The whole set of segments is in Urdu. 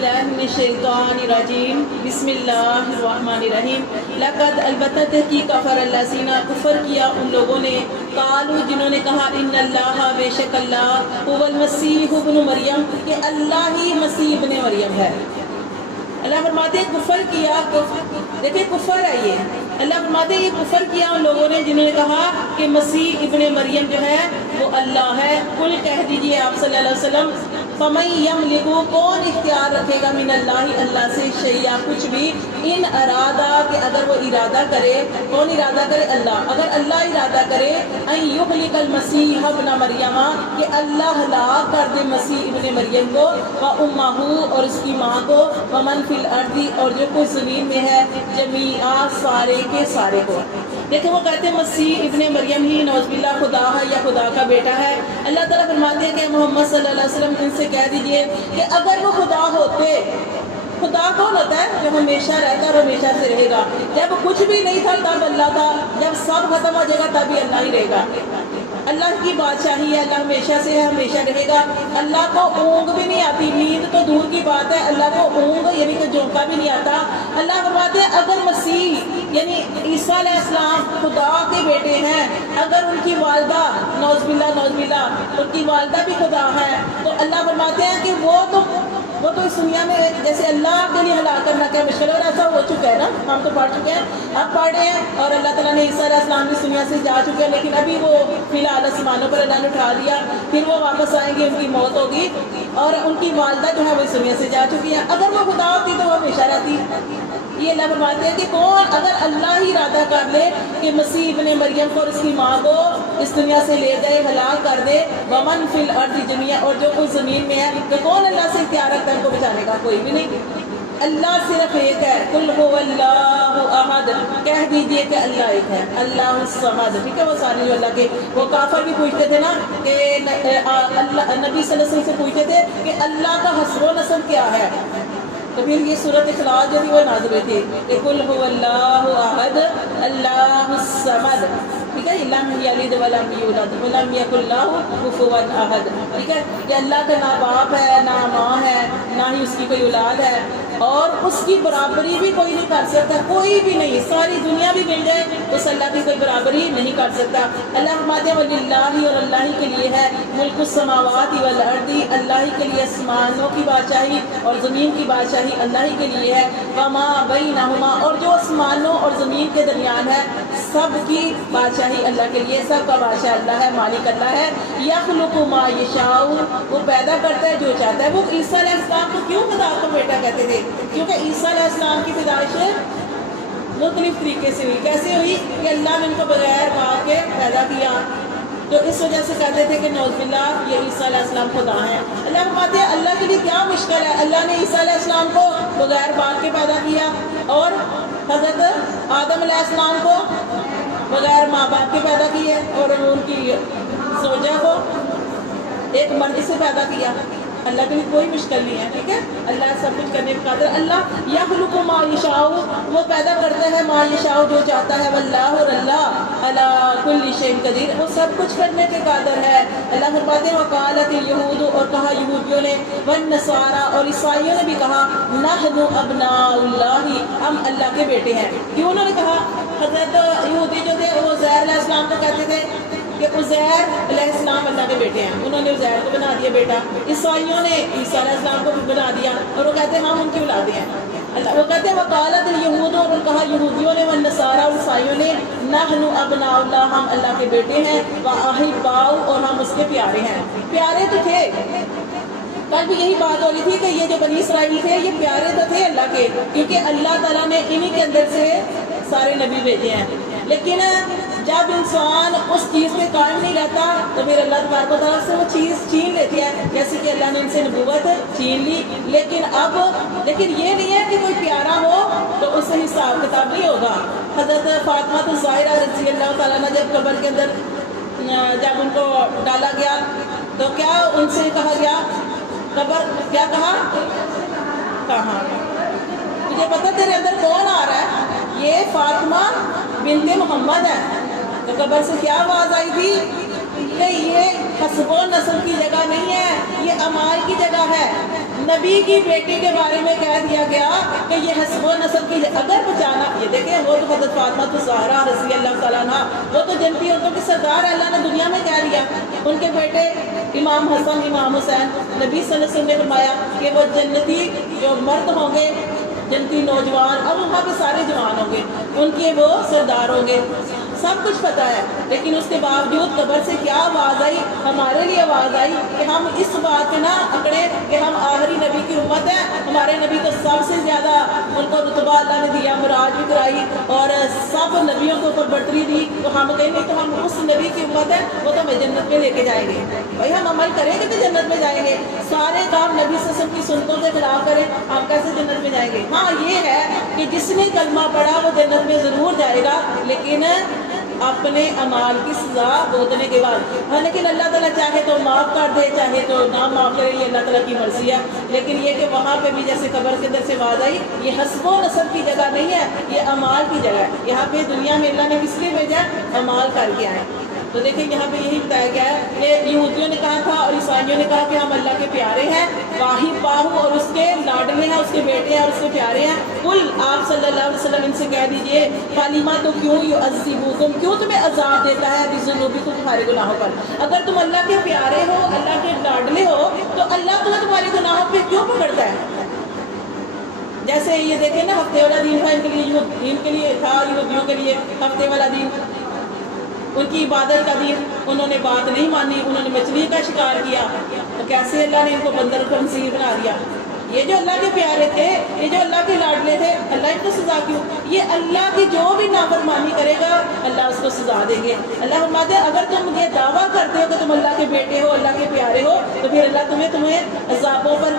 باللہ من الشیطان الرجیم بسم اللہ الرحمن الرحیم لقد البتہ تحقیق کفر الذین کفر کیا ان لوگوں نے قالوا جنہوں نے کہا ان اللہ بے شک اللہ هو المسیح ابن مریم کہ اللہ ہی مسیح ابن مریم ہے۔ اللہ فرماتے ہیں کفر کیا، دیکھیں کفر ہے یہ، اللہ فرماتے ہیں یہ کفر کیا ان لوگوں نے جنہوں نے کہا کہ مسیح ابن مریم جو ہے وہ اللہ ہے۔ قل کہہ دیجئے آپ صلی اللہ علیہ وسلم فَمَن يَمْلِكُ کون اختیار رکھے گا من اللہ سے شیئا کچھ بھی، ان ارادہ کہ اگر وہ ارادہ کرے، کون ارادہ کرے؟ اللہ، اگر اللہ ارادہ کرے ان یہلک المسیح ابن مریم کہ اللہ ہلاک کر دے مسیح ابن مریم کو، وَأُمَّهُ اور اس کی ماں کو، وَمَن فِي الْأَرْضِ اور جو کوئی زمین میں ہے، جمیعا سارے کے سارے کو۔ دیکھیں وہ کہتے ہیں مسیح ابن مریم ہی نعوذ باللہ خدا ہے یا خدا کا بیٹا ہے۔ اللہ تعالیٰ فرماتے ہیں کہ محمد صلی اللہ علیہ وسلم ان سے کہہ دیجئے کہ اگر وہ خدا ہوتے، خدا کون ہوتا ہے؟ جو ہمیشہ رہتا اور ہمیشہ سے رہے گا۔ جب کچھ بھی نہیں تھا تب اللہ تھا، جب سب ختم ہو جائے گا تب بھی اللہ ہی رہے گا۔ اللہ کی بادشاہی ہے، اللہ ہمیشہ سے ہے، ہمیشہ رہے گا۔ اللہ کو اونگ بھی نہیں آتی، نیند تو دور کی بات ہے، اللہ کو اونگ یعنی کہ جھونکا بھی نہیں آتا۔ اللہ فرماتے ہیں اگر مسیح یعنی عیسیٰ علیہ السلام خدا کے بیٹے ہیں، اگر ان کی والدہ نعوذ باللہ ان کی والدہ بھی خدا ہے، تو اللہ فرماتے ہیں کہ وہ تو اس دنیا میں جیسے اللہ کے لیے ہلاک کرنا کیا مشکل ہے، اور ایسا ہو چکا ہے نا، ہم تو پڑھ چکے ہیں، اب پڑھ رہے ہیں، اور اللہ تعالیٰ نے عیسیٰ علیہ السلام اس دنیا سے جا چکے ہیں، لیکن ابھی وہ فی الحال آسمانوں پر اللہ نے اٹھا دیا، پھر وہ واپس آئیں گے، ان کی موت ہوگی، اور ان کی والدہ جو ہے وہ اس دنیا سے جا چکی ہیں۔ اگر وہ خدا ہوتی تو وہ ہمیشہ رہتی۔ یہ اللہ فرماتے ہیں کہ کون اگر اللہ ہی ارادہ کر لے کہ مسیح ابن مریم کو اور اس کی ماں کو اس دنیا سے لے جائے، ہلاک کر دے، ومن فی الارض جمیعا اور جو کوئی زمین میں ہے، تو کون اللہ سے اختیار رکھتا ہے ان کو بچانے کا؟ کوئی بھی نہیں۔ اللہ صرف ایک ہے، قل هو اللہ احد، کہہ دیجئے کہ اللہ ایک ہے، اللہ الصمد، ٹھیک ہے؟ وہ سارے جو اللہ کے، وہ کافر بھی پوچھتے تھے نا کہ اللہ نبی صلی اللہ علیہ وسلم سے پوچھتے تھے کہ اللہ کا حسب و نسب کیا ہے، تو پھر یہ سورۃ اخلاص جو تھی وہ نازل ہوئی تھی کہ قل هو اللہ احد اللہ الصمد، ٹھیک ہے؟ لم یلد ولم یولد ولم یکن لہ کفوا احد، ٹھیک ہے؟ کہ اللہ کا نہ باپ ہے، نہ ماں ہے، نہ ہی اس کی کوئی اولاد ہے، اور اس کی برابری بھی کوئی نہیں کر سکتا، کوئی بھی نہیں، ساری دنیا بھی مل جائے اس اللہ کی کوئی برابری نہیں کر سکتا۔ اللہ فرماتے ہیں وَلِلَّهِ اور اللہ ہی کے لیے ہے ملک السماوات والارض، اللہ ہی کے لیے آسمانوں کی بادشاہی اور زمین کی بادشاہی اللہ ہی کے لیے ہے، وَمَا بَيْنَهُمَا اور جو آسمانوں اور زمین کے درمیان ہے سب کی بادشاہی اللہ کے لیے، سب کا بادشاہ اللہ ہے، مالک اللہ ہے۔ يَخْلُقُ مَا يَشَاءُ وہ پیدا کرتا ہے جو چاہتا ہے۔ وہ عیسیٰ علیہ السلام کو کیوں خدا کو بیٹا کہتے تھے؟ کیونکہ عیسیٰ علیہ السلام کی پیدائش مختلف طریقے سے ہوئی۔ کیسے ہوئی؟ کہ اللہ نے ان کو بغیر باپ کے پیدا کیا، تو اس وجہ سے کہتے تھے کہ نعوذ باللہ یہ عیسیٰ علیہ السلام خدا ہیں۔ اللہ فرماتے ہیں اللہ کے لیے کیا مشکل ہے، اللہ نے عیسیٰ علیہ السلام کو بغیر باپ کے پیدا کیا، اور حضرت آدم علیہ السلام کو بغیر ماں باپ کے پیدا کیے، اور ان کی زوجہ کو ایک مرد سے پیدا کیا۔ اللہ کے لیے کوئی مشکل نہیں ہے، ٹھیک ہے؟ اللہ سب کچھ کرنے کا قادر۔ اللہ یخلق ما یشاء وہ پیدا کرتا ہے، ما یشاء جو چاہتا ہے، واللہ اور اللہ علی کل شیء قدیر وہ سب کچھ کرنے کے قادر ہے۔ اللہ فرماتے ہیں وقالت الیہود اور کہا یہودیوں نے، والنصارى اور عیسائیوں نے بھی کہا، نحن ابناء اللہ ہم اللہ کے بیٹے ہیں۔ کیوں انہوں نے کہا؟ حضرت یہودی جو تھے وہ عزیر علیہ السلام کو کہتے تھے کہ عزیر علیہ السلام اللہ کے بیٹے ہیں، انہوں نے عزیر کو بنا دیا بیٹا۔ عیسائیوں نے عیسیٰ علیہ السلام کو بھی بنا دیا، اور وہ کہتے ہیں ہم ان کی اولادیں ہیں۔ اللہ وہ کہتے ہیں وقالت الیہود اور کہا یہودیوں نے، والنصارى اور عیسائیوں نے، نحن ابناء اللہ ہم اللہ کے بیٹے ہیں، واحباء اور ہم اس کے پیارے ہیں۔ پیارے تو تھے، کل بھی یہی بات ہو رہی تھی کہ یہ جو بنی اسرائیل تھے یہ پیارے تو تھے اللہ کے، کیونکہ اللہ تعالیٰ نے انہی کے اندر سے سارے نبی بھیجے ہیں۔ لیکن جب انسان اس چیز پہ قائم نہیں رہتا تو پھر اللہ تبارک و تعالیٰ سے وہ چیز چھین لیتی ہے، جیسے کہ اللہ نے ان سے نبوت چھین لی۔ لیکن یہ نہیں ہے کہ کوئی پیارا ہو تو اس سے حساب کتاب نہیں ہوگا۔ حضرت فاطمہ الزہرا رضی اللہ تعالیٰ عنہ جب قبر کے اندر جب ان کو ڈالا گیا تو کیا ان سے کہا گیا؟ قبر کیا کہا؟ کہاں تجھے پتہ تیرے اندر کون آ رہا ہے؟ یہ فاطمہ بنت محمد ہے۔ تو قبر سے کیا آواز آئی تھی کہ یہ حسب و نسب کی جگہ نہیں ہے، یہ اعمال کی جگہ ہے۔ نبی کی بیٹی کے بارے میں کہہ دیا گیا کہ یہ حسب و نسب کی اگر بچانا، یہ دیکھیں وہ تو حضرت فاطمہ الزہرا رضی اللہ تعالیٰ عنہ، وہ تو جنتی عورتوں کی سردار ہے، اللہ نے دنیا میں کہہ دیا. ان کے بیٹے امام حسن امام حسین، نبی صلی اللہ علیہ وسلم نے فرمایا کہ وہ جنتی جو مرد ہوں گے، جنتی نوجوان، اور وہاں پہ سارے جوان ہوں گے، ان کے وہ سردار ہوں گے. سب کچھ پتہ ہے، لیکن اس کے باوجود قبر سے کیا آواز آئی؟ ہمارے لیے آواز آئی کہ ہم اس بات پہ نہ اکڑے کہ ہم آخری نبی کی امت ہیں. ہمارے نبی کو سب سے زیادہ ان کو رتبہ اللہ نے دیا، معراج بھی کرائی اور سب نبیوں کو اوپر برتری دی. تو ہم کہیں نہیں تو ہم اس نبی کی امت ہیں، وہ تو ہمیں جنت میں لے کے جائیں گے. بھائی ہم عمل کریں گے تو جنت میں جائیں گے. سارے کام نبی صلی اللہ علیہ وسلم کی سنتوں کے خلاف کریں، ہم کیسے جنت میں جائیں گے؟ ہاں یہ ہے کہ جس نے کلمہ پڑھا وہ جنت میں ضرور جائے گا، لیکن اپنے اعمال کی سزا بھگتنے کے بعد. ہاں لیکن اللہ تعالیٰ چاہے تو معاف کر دے، چاہے تو نہ معاف کرے، یہ اللہ تعالیٰ کی مرضی ہے. لیکن یہ کہ وہاں پہ بھی جیسے قبر کے اندر سے آواز آئی، یہ حسب و نسب کی جگہ نہیں ہے، یہ اعمال کی جگہ ہے. یہاں پہ دنیا میں اللہ نے کس لیے بھیجا؟ اعمال کر کے آئے. تو دیکھیں یہاں پہ یہی بتایا گیا ہے کہ یہودیوں نے کہا تھا اور عیسائیوں نے کہا کہ ہم اللہ کے پیارے ہیں، واحد باہو اور اس کے لاڈلے ہیں، اس کے بیٹے ہیں اور اس کے پیارے ہیں. کل آپ صلی اللہ علیہ وسلم ان سے کہہ دیجئے فالیما تو کیوں یعذبوکم، کیوں تمہیں عذاب دیتا ہے بذنوبکم، تمہارے گناہوں پر. اگر تم اللہ کے پیارے ہو، اللہ کے لاڈلے ہو، تو اللہ تمہیں تمہارے گناہوں پہ کیوں پکڑتا ہے؟ جیسے یہ دیکھیں نا ہفتے والا دن تھا ان کے لیے تھا، یہودیوں کے لیے ہفتے والا دن، ان کی عبادت کا دن. انہوں نے بات نہیں مانی، انہوں نے مچھلی کا شکار کیا، تو کیسے اللہ نے ان کو بندر خنزیر بنا دیا. یہ جو اللہ کے پیارے تھے، یہ جو اللہ کے لاڈلے تھے، اللہ ان کو سزا کیوں؟ یہ اللہ کی جو بھی نافرمانی کرے گا اللہ اس کو سزا دیں گے. اللہ فرماتے ہیں اگر تم یہ دعویٰ کرتے ہو کہ تم اللہ کے بیٹے ہو، اللہ کے پیارے ہو، تو پھر اللہ تمہیں عذابوں پر،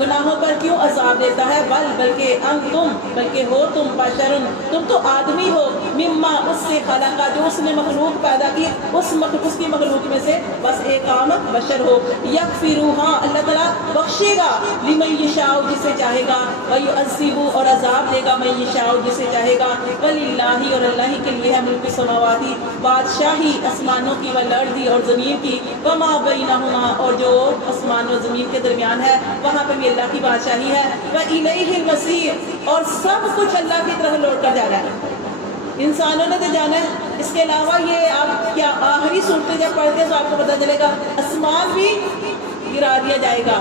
گناہوں پر کیوں عذاب دیتا ہے؟ بلکہ بلکہ ہو تم بشرن، تم تو آدمی ہو، مما اس سے خلقا، جو اس نے مخلوق پیدا کی، اس کی مخلوق میں سے بس ایک عام بشر ہو. یغفروا، ہاں اللہ تعالیٰ بخشے گا، لمن یشاء جسے چاہے گا، ویعذب اور عذاب دے گا من یشاء جسے چاہے گا. وللہ اور اللہ ہی کے لیے ہے ملک السماواتی، بادشاہی آسمانوں کی، والارض اور زمین کی، وما بینہما اور جو آسمان و زمین کے درمیان ہے وہاں پہ بھی اللہ کی بادشاہی ہے. وإلیہ المصیر اور سب کچھ اللہ کی طرف لوٹ کر جانا ہے. انسانوں نے تو جانا ہے، اس کے علاوہ یہ آپ کیا آخری صورتیں جب پڑھتے ہیں تو آپ کو پتہ چلے گا آسمان بھی گرا دیا جائے گا،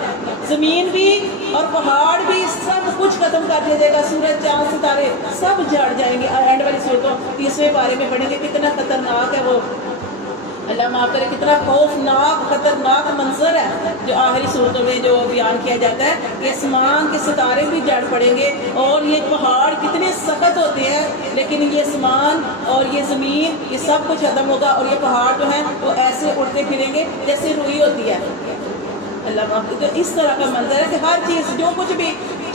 زمین بھی اور پہاڑ بھی، سب کچھ ختم کر دیا جائے گا، سورج چاند ستارے سب جھڑ جائیں گے. اینڈ والی صورتوں 30ویں پارے میں پڑھیں گے کتنا خطرناک ہے وہ، اللہ معاف کرے، کتنا خوفناک خطرناک منظر ہے جو آخری صورتوں میں جو بیان کیا جاتا ہے کہ آسمان کے ستارے بھی جڑ پڑیں گے اور یہ پہاڑ کتنے سخت ہوتے ہیں، لیکن یہ آسمان اور یہ زمین یہ سب کچھ ختم ہوگا اور یہ پہاڑ جو ہیں وہ ایسے اڑتے پھریں گے جیسے روئی ہوتی ہے. اللہ معاف. تو اس طرح کا منظر ہے کہ ہر چیز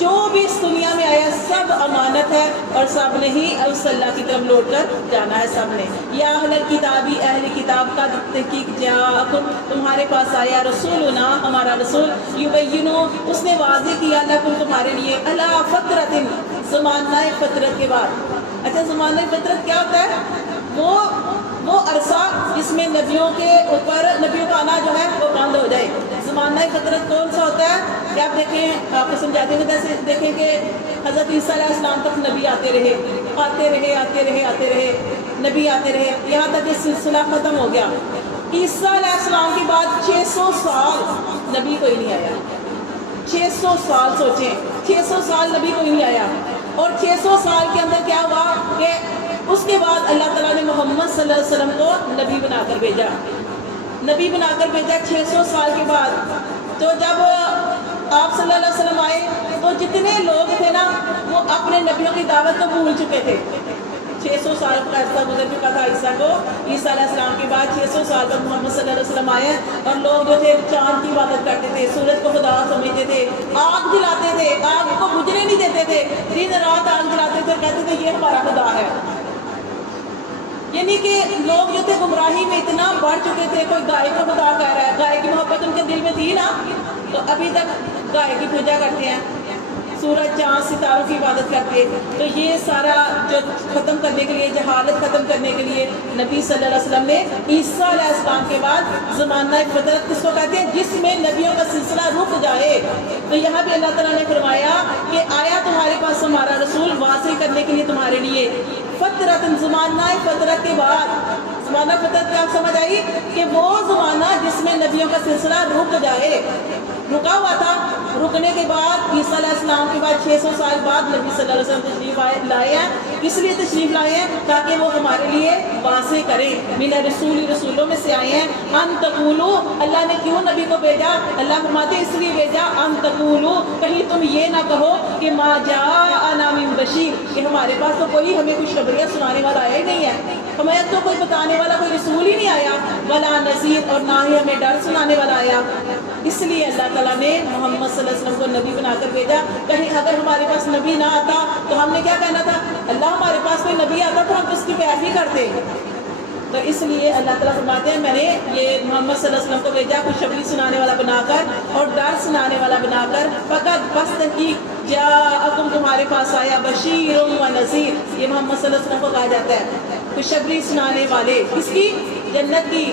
جو بھی اس دنیا میں آیا سب امانت ہے اور سب نے ہی اس اللہ کی طرف لوٹ کر جانا ہے سب نے. یا اہل الکتابی، اہل کتاب کا تحقیق جاءکم، تمہارے پاس آیا رسولنا، ہمارا رسول، یبینو اس نے واضح کیا لکم تمہارے لیے، علی فترۃ زمانہ فترت کے بعد. اچھا زمانہ فترت کیا ہوتا ہے؟ وہ عرصہ جس میں نبیوں کے اوپر نبیوں کا آنا جو ہے وہ بند ہو جائے. زمانہ فترت کون سا ہوتا ہے کہ آپ دیکھیں، آپ کو سمجھاتے ہیں جیسے دیکھیں کہ حضرت عیسیٰ علیہ السلام تک نبی آتے رہے نبی آتے رہے، یہاں تک یہ سلسلہ ختم ہو گیا. عیسیٰ علیہ السلام کے بعد 600 سال نبی کوئی نہیں آیا. 600 سال سوچیں، 600 سال نبی کوئی نہیں آیا. اور 600 سال کے اندر کیا ہوا کہ اس کے بعد اللہ تعالیٰ نے محمد صلی اللہ علیہ وسلم کو نبی بنا کر بھیجا. 600 سال کے بعد. تو جب آپ صلی اللہ علیہ وسلم آئے تو جتنے لوگ تھے نا وہ اپنے نبیوں کی دعوت کو بھول چکے تھے. 600 سال کا عرصہ گزر چکا تھا عیسیٰ علیہ السلام کے بعد. 600 سال پر محمد صلی اللہ علیہ وسلم آئے اور لوگ جو تھے چاند کی عبادت کرتے تھے، سورج کو خدا سمجھتے تھے، آگ جلاتے تھے، آگ کو بجھنے نہیں دیتے تھے، دن رات آگ جلاتے تھے، کہتے تھے یہ ہمارا خدا ہے. یعنی کہ لوگ جو تھے گمراہی میں اتنا بڑھ چکے تھے. کوئی گائے کو خدا کہہ رہا ہے، گائے کی محبت ان کے دل میں تھی نا، تو ابھی تک گائے کی پوجا کرتے ہیں. سورج چاند ستاروں کی عبادت کرتے. تو یہ سارا جو ختم کرنے کے لیے، جہالت ختم کرنے کے لیے نبی صلی اللہ علیہ وسلم نے عیسیٰ علیہ السلام کے بعد زمانہ فطرت کس کو کہتے ہیں؟ جس میں نبیوں کا سلسلہ رک جائے. تو یہاں بھی اللہ تعالیٰ نے فرمایا کہ آیا تمہارے پاس ہمارا رسول واضح کرنے کے لیے تمہارے لیے فطرت، زمانہ فطرت کے بعد. زمانہ فطرت کیا سمجھ آئی؟ کہ وہ زمانہ جس میں نبیوں کا سلسلہ رک جائے. رکا ہوا تھا، رکنے کے بعد عیسیٰ علیہ السلام کے بعد 600 سال بعد نبی صلی اللہ علیہ وسلم تشریف لائے ہیں. اس لیے تشریف لائے ہیں تاکہ وہ ہمارے لیے واضح کریں. من الرسول، رسولوں میں سے آئے ہیں. ان تقولو، اللہ نے کیوں نبی کو بھیجا؟ اللہ فرماتے اس لیے بھیجا ان تقولو، کہیں تم یہ نہ کہو کہ ما جاءنا من بشیر، کہ ہمارے پاس تو کوئی ہمیں خوشخبریاں سنانے والا آیا ہی نہیں ہے، ہمیں تو کوئی بتانے والا کوئی رسول ہی نہیں آیا. ولا نذیر، اور نہ ہی ہمیں ڈر سنانے والا آیا. اس لیے اللہ تعالیٰ نے محمد صلی اللہ علیہ وسلم کو نبی بنا کر بھیجا. کہیں اگر ہمارے پاس نبی نہ آتا تو ہم نے کیا کہنا تھا؟ اللہ ہمارے پاس کوئی نبی آتا تو ہم اس کی پیروی کرتے. تو اس لیے اللہ تعالیٰ فرماتے ہیں میں نے یہ محمد صلی اللہ علیہ وسلم کو بھیجا خوشخبری سنانے والا بنا کر اور ڈر سنانے والا بنا کر. فقط بس تحقیق جاءکم، تمہارے پاس آیا بشیر و نذیر. یہ محمد صلی اللہ علیہ وسلم کو کہا جاتا ہے خوشخبری سنانے والے. کس کی؟ جنت کی.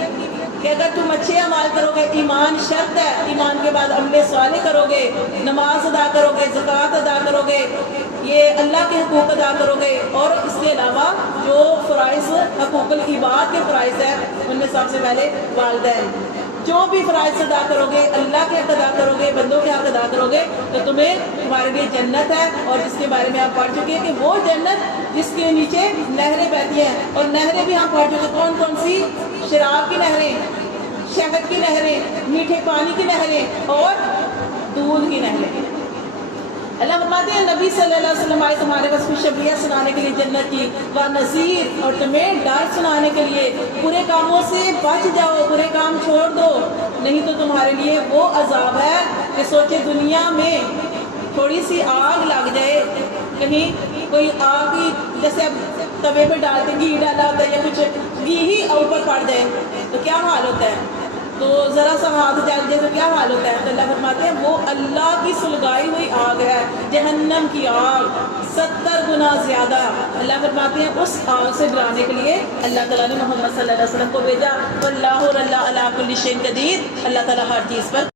کہ اگر تم اچھے اعمال کرو گے، ایمان شرط ہے، ایمان کے بعد عمل صالح کرو گے، نماز ادا کرو گے، زکوٰۃ ادا کرو گے، یہ اللہ کے حقوق ادا کرو گے، اور اس کے علاوہ جو فرائض حقوق العباد کے فرائض ہیں ان میں سب سے پہلے والدین، جو بھی فرائض ادا کرو گے، اللہ کے حق ادا کرو گے، بندوں کے حق ادا کرو گے، تو تمہیں تمہارے لیے جنت ہے. اور جس کے بارے میں آپ پڑھ چکے ہیں کہ وہ جنت جس کے نیچے نہریں بہتی ہیں. اور نہریں بھی ہم پڑھ چکے. کون کون سی؟ شراب کی نہریں، شہد کی نہریں، میٹھے پانی کی نہریں اور دودھ کی نہریں. اللہ فرماتے ہیں نبی صلی اللہ علیہ وسلم آئے تمہارے پاس خوشخبریاں سنانے کے لیے جنت کی، و نذیر، اور تمہیں ڈر سنانے کے لیے. برے کاموں سے بچ جاؤ، برے کام چھوڑ دو، نہیں تو تمہارے لیے وہ عذاب ہے کہ سوچے دنیا میں تھوڑی سی آگ لگ جائے، کہیں کوئی آگ ہی جیسے اب توے پہ ڈالتے گھی ڈالا ہوتا ہے یا کچھ گھی ہی اوپر پڑ جائے تو کیا حال ہوتا ہے؟ تو ذرا سا ہاتھ جل جائے تو کیا حال ہوتا ہے؟ تو اللہ فرماتے ہیں وہ اللہ کی سلگائی ہوئی آگ ہے، جہنم کی آگ 70 گنا زیادہ. اللہ فرماتے ہیں اس آگ سے ڈرانے کے لیے اللہ تعالیٰ نے محمد صلی اللہ علیہ وسلم کو بھیجا. واللہ علی کل شیء قدیر، اللہ تعالیٰ ہر چیز پر